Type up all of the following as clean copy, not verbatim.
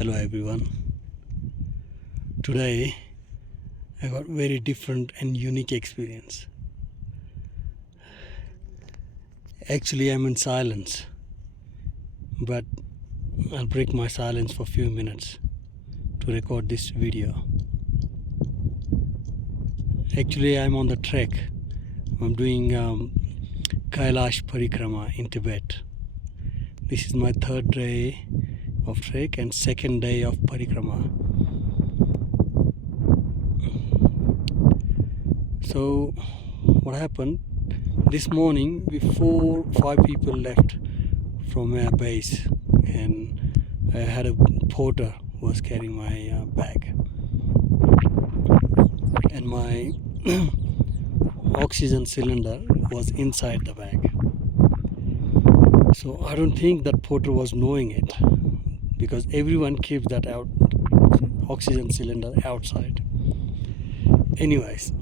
Hello everyone. Today I got very different and unique experience. Actually I'm in silence, but I'll break my silence for a few minutes to record this video. Actually I'm on the trek. I'm doing Kailash Parikrama in Tibet. This is my third day of trek and second day of Parikrama. So what happened this morning, before 5 people left from our base, and I had a porter who was carrying my bag, and my oxygen cylinder was inside the bag. So I don't think that porter was knowing it, because everyone keeps that oxygen cylinder outside. Anyways,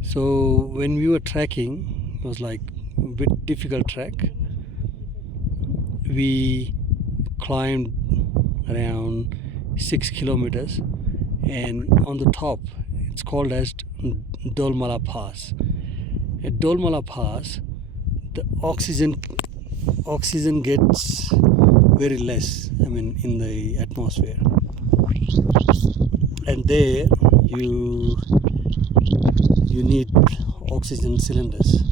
so when we were trekking, it was like a bit difficult trek. We climbed around 6 kilometers, and on the top it's called as Dolma Pass. At Dolma Pass, the oxygen gets very less, in the atmosphere, and there you need oxygen cylinders.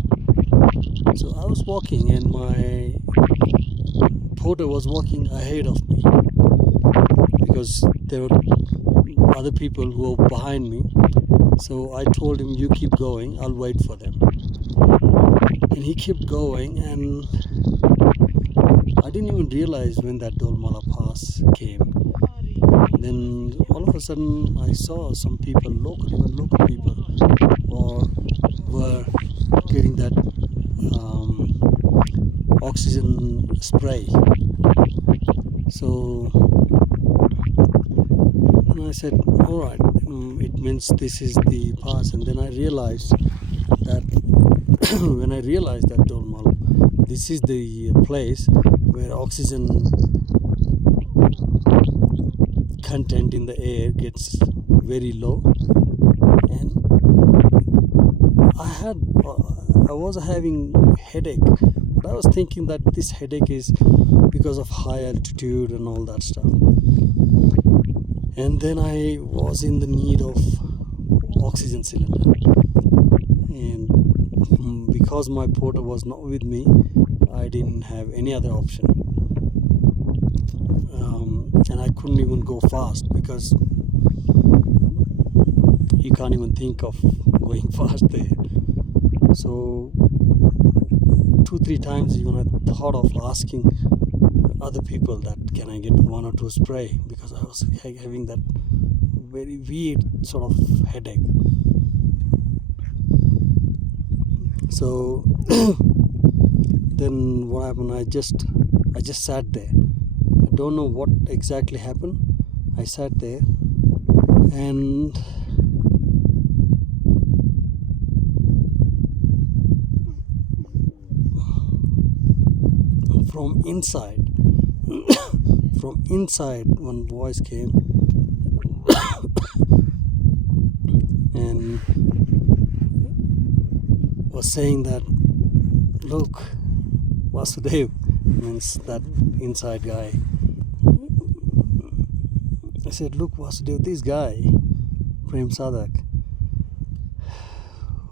So I was walking and my porter was walking ahead of me, because there were other people who were behind me. So I told him, you keep going, I'll wait for them. And he kept going, and I didn't even realize when that Dolma Pass came. Then all of a sudden I saw some people, local people, were getting that oxygen spray. So I said, all right, it means this is the pass. And then I realized that when I realized that Dolma, this is the place where oxygen content in the air gets very low, and I was having headache, but I was thinking that this headache is because of high altitude and all that stuff. And then I was in the need of oxygen cylinder, and because my porter was not with me, I didn't have any other option. And I couldn't even go fast, because you can't even think of going fast there. So 2-3 times even I thought of asking other people that can I get 1 or 2 spray, because I was having that very weird sort of headache. So then what happened, I just sat there. I don't know what exactly happened. I sat there, and from inside one voice came and was saying that, look, Vasudev, means that inside guy. I said, look, Vasudev, this guy, Prem Sadak,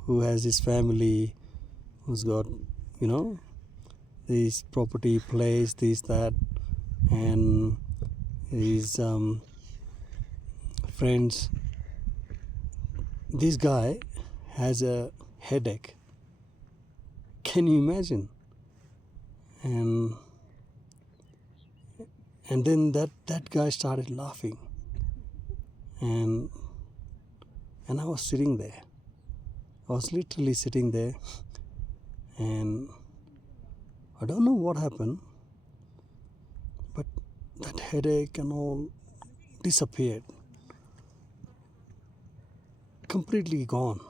who has his family, who's got, this property, place, this, that, and his friends. This guy has a headache. Can you imagine? And then that guy started laughing, and I was sitting there. I was literally sitting there, and I don't know what happened, but that headache and all disappeared, completely gone.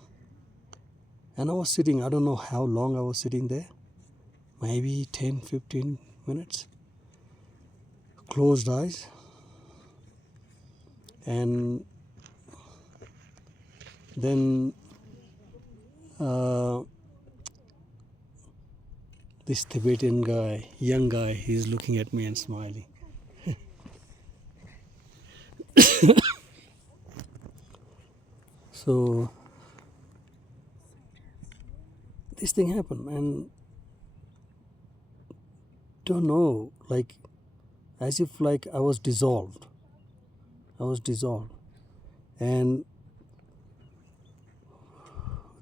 And I was sitting, I don't know how long I was sitting there, maybe 10-15 minutes. closed eyes, and then this Tibetan guy, young guy, he's looking at me and smiling. So this thing happened, and don't know, like as if like I was dissolved. And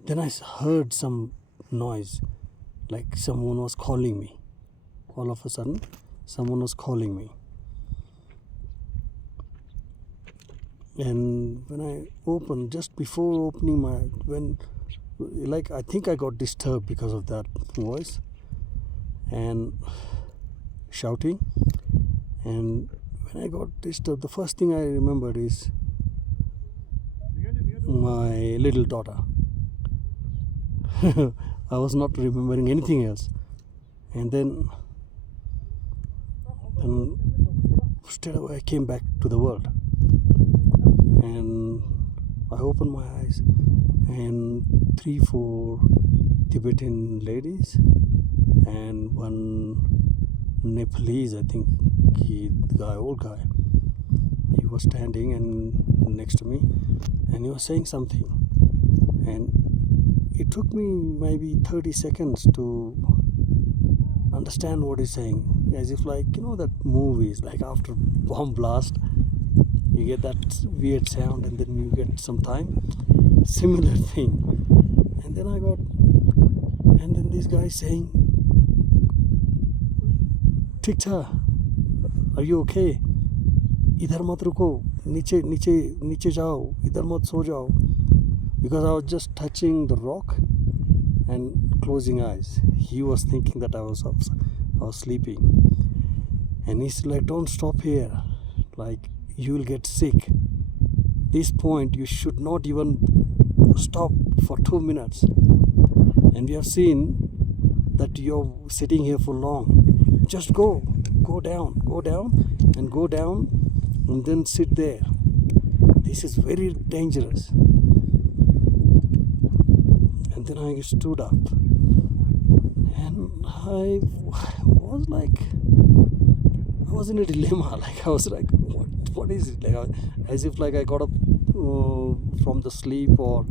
then I heard some noise, like someone was calling me. All of a sudden, someone was calling me. And when I opened, just before opening I think I got disturbed because of that voice and shouting. And when I got disturbed, the first thing I remembered is my little daughter. I was not remembering anything else. And then straight away I came back to the world. And I opened my eyes, and 3-4 Tibetan ladies and one Nepalese, I think old guy, he was standing and next to me, and he was saying something, and it took me maybe 30 seconds to understand what he's saying, as if like, that movies, like after bomb blast, you get that weird sound and then you get some time, similar thing. And then this guy saying, "ठीक था, are you okay? इधर मत रुको, नीचे जाओ, इधर मत सो जाओ." Because I was just touching the rock and closing eyes. He was thinking that I was sleeping, and he's like, "Don't stop here, like you will get sick. This point you should not even stop for 2 minutes, and we have seen that you're sitting here for long. Just go down and then sit there. This is very dangerous." And then I stood up, and I was in a dilemma. Like I was like, what is it? Like as if like I got up from the sleep, or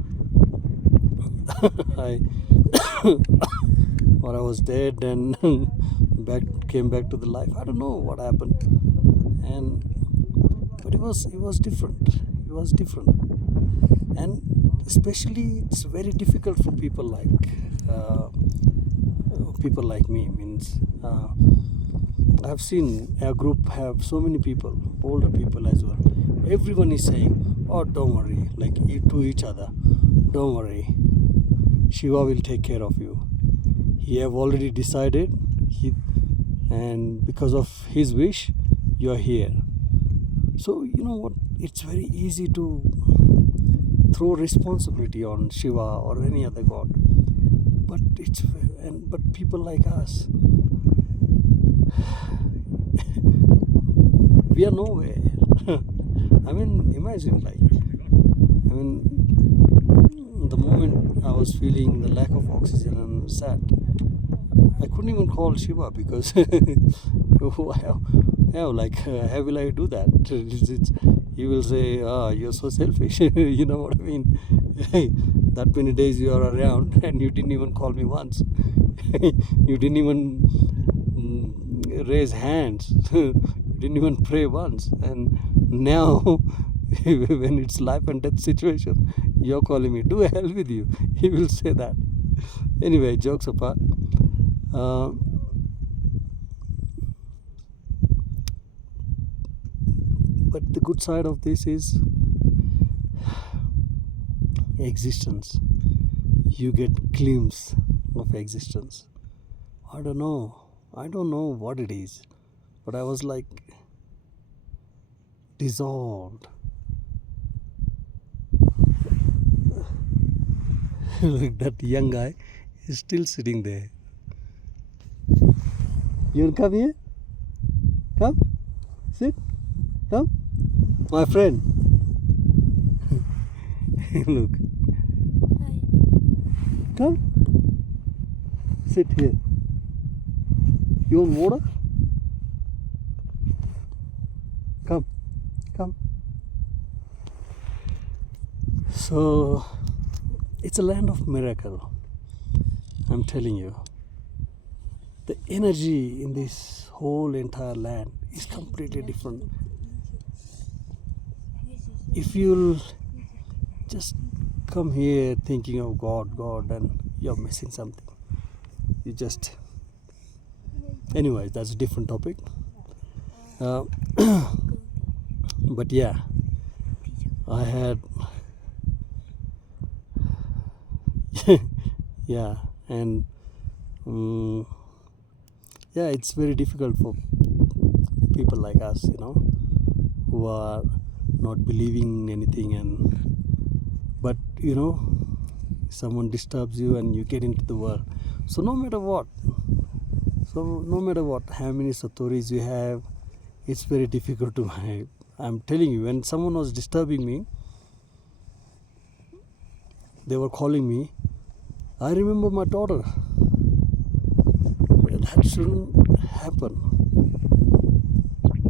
I or I was dead and came back to the life. I don't know what happened, but it was different. It was different, and especially it's very difficult for people like me. Means I've seen our group have so many people, older people as well. Everyone is saying, "Oh, don't worry," like to each other, "Don't worry, Shiva will take care of you. He have already decided, and because of his wish, you are here." So you know what? It's very easy to throw responsibility on Shiva or any other god, but people like us, we are nowhere. I mean, imagine the moment I was feeling the lack of oxygen and sad, I couldn't even call Shiva because how will I do that? He will say, "You're so selfish." You know what I mean? That many days you are around and you didn't even call me once. You didn't even raise hands. You didn't even pray once. And now, when it's life and death situation, you're calling me. Do hell with you. He will say that. Anyway, jokes apart. But the good side of this is existence. You get glimpse of existence. I don't know what it is, but I was like dissolved. Look, that young guy is still sitting there. You want to come here? Come. Sit. Come. My friend. Look. Hi. Come. Sit here. You want water? Come. Come. So, it's a land of miracle. I'm telling you. The energy in this whole entire land is completely different. If you'll just come here thinking of God, then you're missing something. You just. Anyways, that's a different topic. But yeah, I had. Yeah, and yeah, it's very difficult for people like us, who are not believing anything, but someone disturbs you and you get into the world. So no matter what, how many satori's you have, it's very difficult to. I'm telling you, when someone was disturbing me, they were calling me. I remember my daughter. That shouldn't happen.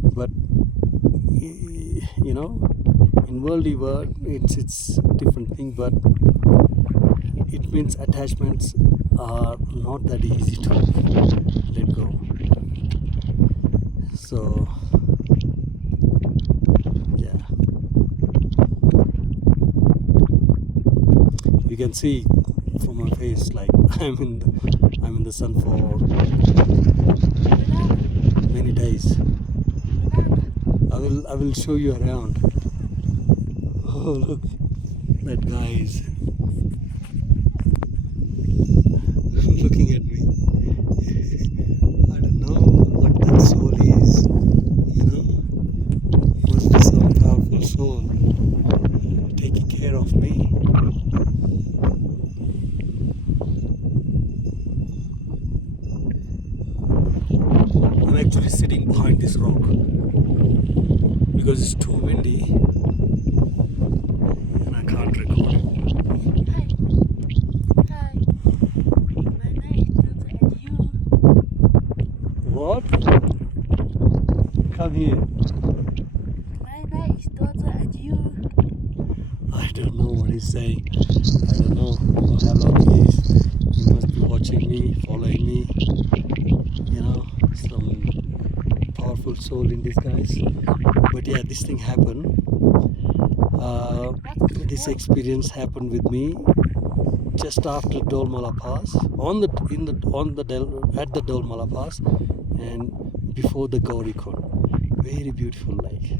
But in worldly world, it's different thing. But it means attachments are not that easy to let go. So yeah, you can see from my face, like I'm in the sun for many days. I will show you around. Oh, look, that guy is looking at me. I don't know what that soul is. Must be some powerful soul taking care of me. I'm actually sitting behind this rock because it's too windy and I can't record it. Hi. Hi. My name is and you. What? Come here. My name is daughter and you. I don't know what he's saying. I don't know how long he is. He must be watching me, following me. Some powerful soul in disguise. But yeah, this thing happened. This experience happened with me just after Dolma Pass, at the Dolma Pass, and before the Gauri Kund. Very beautiful lake.